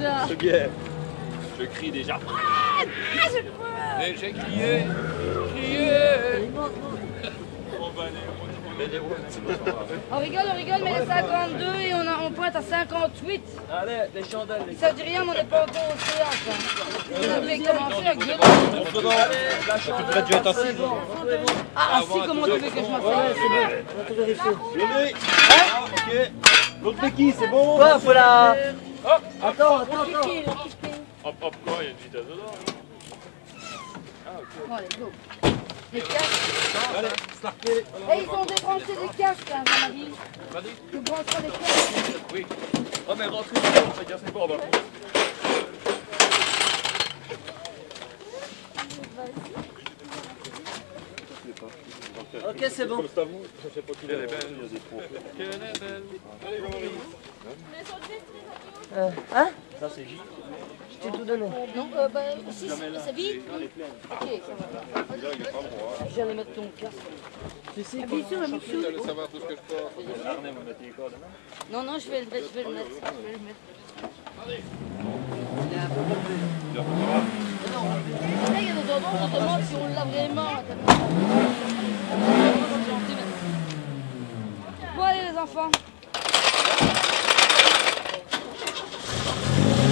ça. C'est bien. Je crie déjà. Ah, j'ai peur. Mais j'ai crié. On rigole, mais il est 52 et on pointe à 58. Allez, les chandelles. Ça dit rien, mais on n'est pas encore au séance. On avait commencé avec deux. Tu devrais déjà être assis. Ah, si, comment tu veux que je m'appelle? Levez. Ok. L'autre béquille, c'est bon? Ouais, faut la... Hop, Attends. hop, hop, quoi, il y a une vitesse dedans. Bon, allez, go. Les casques. Allez, startez. Et ils ont débranché les casques, hein, à mon avis. Tu brancheras les casques. Oui. Oh, mais rentrez dedans, on fait casser pas en bas. Ok, c'est bon. Comme c'est à vous, je sais pas qui Elle est est belle. il y a des trous. Qu'elle est belle. Allez, Jean-Marie. Hein? Ça, c'est J. Je t'ai tout donné. Non, bah, si, c'est vite. Ok, ça va. Là, il est pas droit. Je viens de mettre ton casque. Tu sais Bien sûr, bien sûr. Allez savoir tout ce que je peux. Harnais, vous mettez les cordes, non? Non, non, je vais le mettre, je vais le mettre. Là, il y a des endroits où on se demande si on l'a vraiment. Bon, allez, les enfants.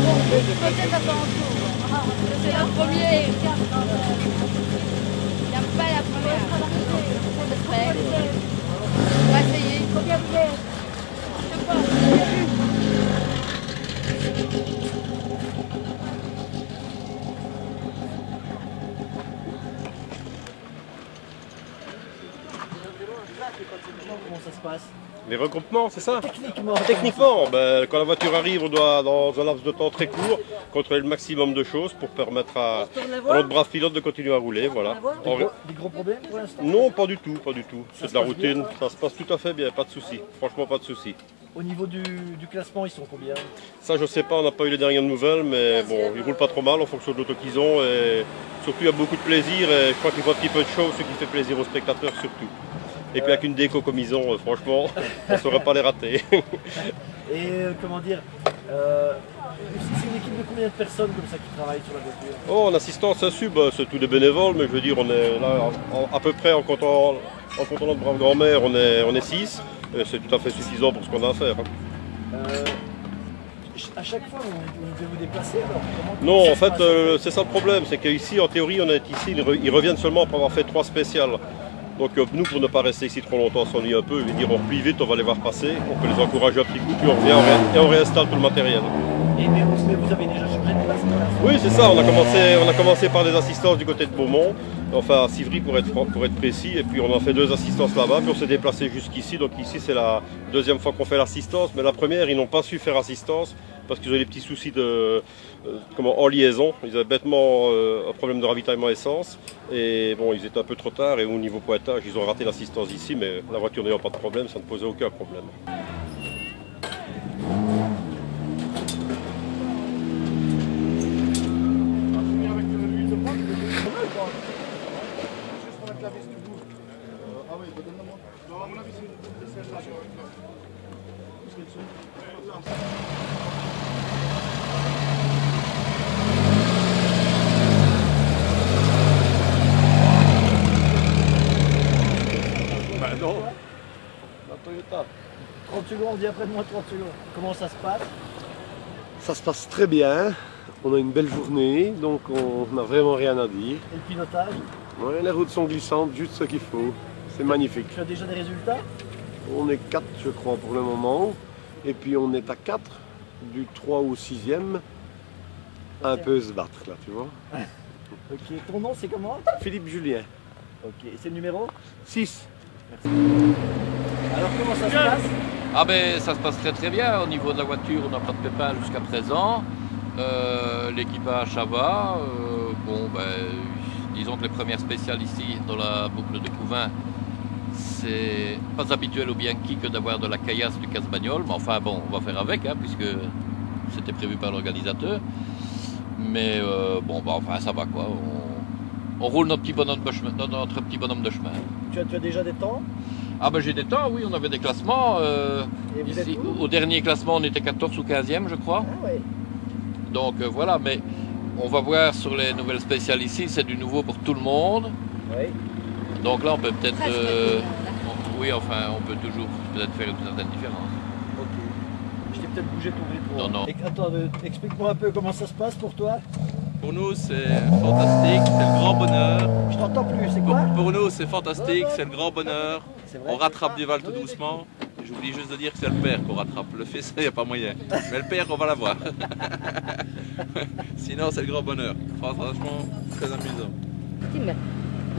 Bon, peut-être à ton tour. C'est la première. Il n'y a pas la première. J'espère. On va essayer. Combien de plaît? Je sais pas, vous avez vu? comment ça se passe. Les regroupements, c'est ça? Techniquement. Techniquement, ben, quand la voiture arrive, on doit, dans un laps de temps très court, contrôler le maximum de choses pour permettre à notre brave pilote de continuer à rouler. Voilà. Des gros problèmes pour l'instant? Non, pas du tout, pas du tout. C'est de la se passe bien, routine, ça se passe tout à fait bien, pas de souci. Franchement, pas de souci. Au niveau du classement, ils sont combien? Ça, je sais pas, on n'a pas eu les dernières nouvelles, mais bon, ils roulent pas trop mal en fonction de l'auto qu'ils ont. Et surtout, il y a beaucoup de plaisir et je crois qu'ils font un petit peu de show, ce qui fait plaisir aux spectateurs surtout. Et puis avec une déco comme ils ont, franchement, on ne saurait pas les rater. Et comment dire, c'est une équipe de combien de personnes comme ça qui travaillent sur la voiture? Oh, en assistance à sub, c'est tous des bénévoles, mais je veux dire, on est là à peu près en comptant notre brave grand-mère, on est 6. C'est tout à fait suffisant pour ce qu'on a à faire. À chaque fois, vous devez vous déplacer alors? Non, en fait, c'est ça le problème, c'est qu'ici, en théorie, on est ici, ils reviennent seulement après avoir fait 3 spéciales. Donc nous, pour ne pas rester ici trop longtemps, s'ennuie un peu, je veux dire, on replie vite, on va les voir passer, on peut les encourager un petit coup, puis on revient et on réinstalle tout le matériel. Mais vous avez déjà changé de place? Oui, c'est ça, on a commencé par des assistances du côté de Beaumont, enfin à Civry pour être précis, et puis on a fait 2 assistances là-bas, puis on s'est déplacé jusqu'ici, donc ici c'est la deuxième fois qu'on fait l'assistance, mais la première, ils n'ont pas su faire assistance, parce qu'ils ont des petits soucis en liaison. Ils avaient bêtement un problème de ravitaillement essence. Et bon, ils étaient un peu trop tard et au niveau pointage, ils ont raté l'assistance ici, mais la voiture n'ayant pas de problème, ça ne posait aucun problème. Non, la Toyota. 30 secondes, dis après de moi 30 secondes. Comment ça se passe? Ça se passe très bien, on a une belle journée, donc on n'a vraiment rien à dire. Et le pilotage? Ouais, les routes sont glissantes, juste ce qu'il faut. C'est magnifique. Tu as déjà des résultats? On est 4 je crois pour le moment, et puis on est à 4, du 3 au 6e, un peu se battre là, tu vois. Ok, ton nom c'est comment? Philippe Julien. Ok, et c'est le numéro? 6. Alors comment ça se passe? Ah ben ça se passe très très bien. Au niveau de la voiture, on n'a pas de pépins jusqu'à présent. L'équipage ça va. Bon ben disons que les premières spéciales ici dans la boucle de Couvin, c'est pas habituel au Bianchi que d'avoir de la caillasse du casse-bagnole. Mais enfin bon, on va faire avec hein, puisque c'était prévu par l'organisateur. Mais bon bah enfin ça va quoi. On roule notre petit bonhomme de chemin. Tu as déjà des temps? Ah ben j'ai des temps, oui, on avait des classements. Et vous êtes Ici, où? au dernier classement, on était 14 ou 15e, je crois. Ah ouais. Donc voilà, mais on va voir sur les nouvelles spéciales ici, c'est du nouveau pour tout le monde. Oui. Donc là, on peut peut-être... Presque tout le monde. oui, enfin, on peut toujours peut-être faire une certaine différence. Ok. Je t'ai peut-être bougé ton micro. Non, non. Attends, explique-moi un peu comment ça se passe pour toi. Pour nous, c'est fantastique, c'est le grand bonheur. Je t'entends plus, c'est quoi? Pour nous, c'est fantastique, c'est le grand bonheur. C'est vrai. On rattrape du Val tout doucement. J'oublie juste de dire que c'est le père qu'on rattrape. Le fils, il n'y a pas moyen. Mais le père, on va l'avoir. Sinon, c'est le grand bonheur. Franchement, très amusant. Si, mais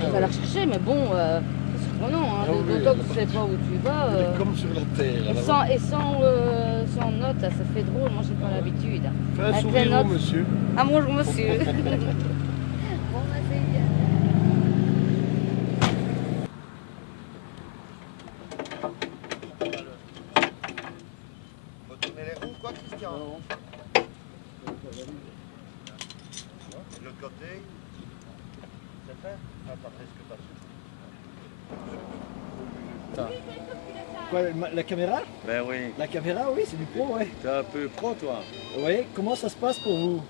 on va la rechercher, mais bon, c'est surprenant, hein, Ah oui, d'autant que tu sais pas où tu vas. Comme sur la terre. Et sans notes, ça fait drôle, moi j'ai pas l'habitude. Fais un Avec sourire les notes. au monsieur. Ah bonjour monsieur. Bon, bah, c'est bien. Faut tourner les roues, quoi, Christian? De l'autre côté. C'est fait? Ah, t'as presque pas su. Quoi, la caméra? Ben oui, La caméra, oui, c'est du pro, ouais. t'es un peu pro toi. Oui, comment ça se passe pour vous?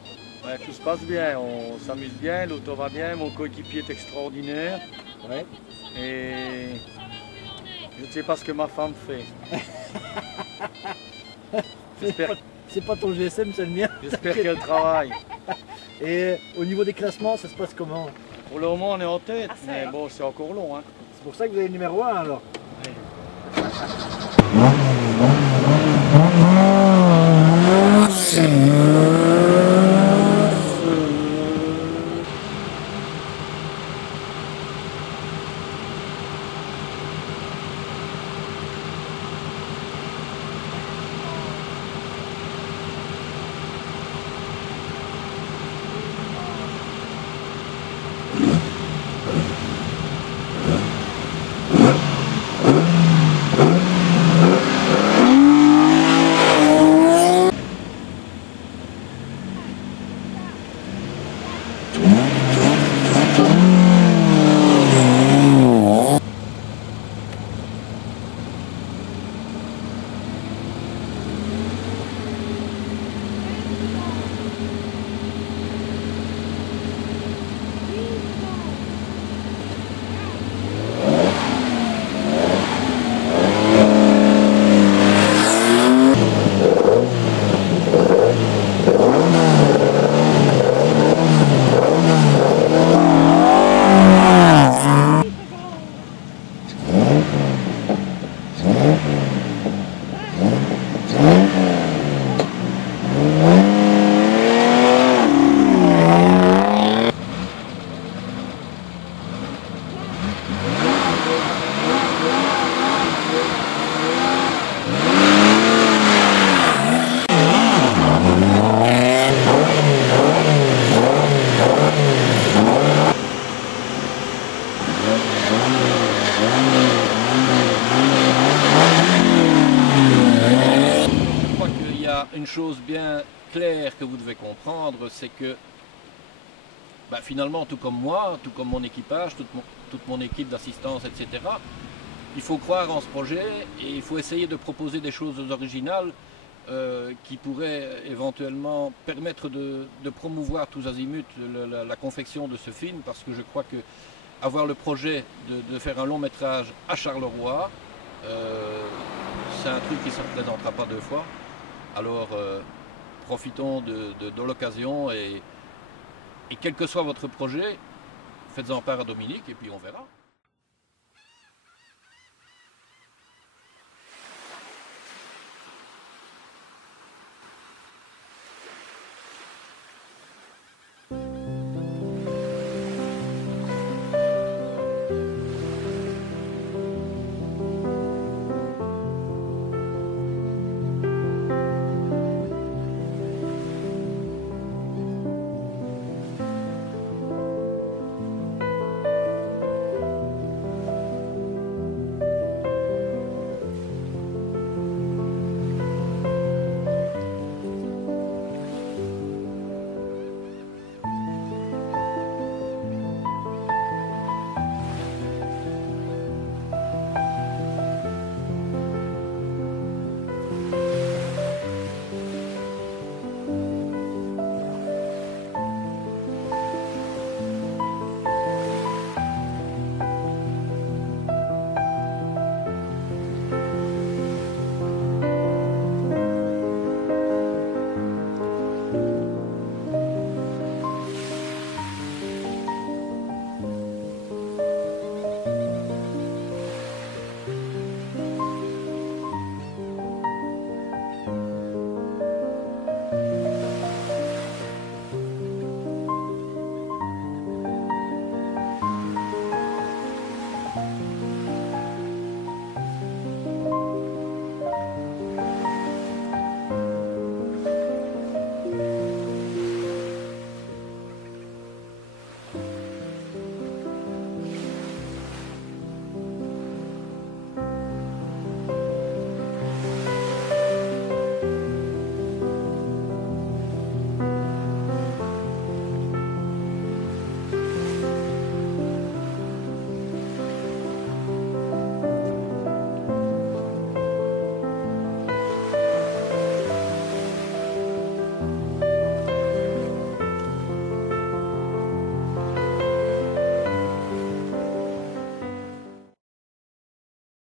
Ouais, tout se passe bien, on s'amuse bien, l'auto va bien, mon coéquipier est extraordinaire. Ouais. Et je ne sais pas ce que ma femme fait. C'est pas ton GSM, c'est le mien. J'espère qu'elle travaille. Et au niveau des classements, ça se passe comment? Pour le moment on est en tête, mais bon c'est encore long. Hein. C'est pour ça que vous avez le numéro 1 alors. Je crois qu'il y a une chose bien claire que vous devez comprendre, c'est que finalement, tout comme moi, tout comme mon équipage, toute mon équipe d'assistance, etc., il faut croire en ce projet et il faut essayer de proposer des choses originales qui pourraient éventuellement permettre de promouvoir tous azimuts la confection de ce film, parce que je crois que avoir le projet de faire un long métrage à Charleroi, c'est un truc qui ne se représentera pas deux fois. Alors profitons de l'occasion et quel que soit votre projet, faites-en part à Dominique et puis on verra.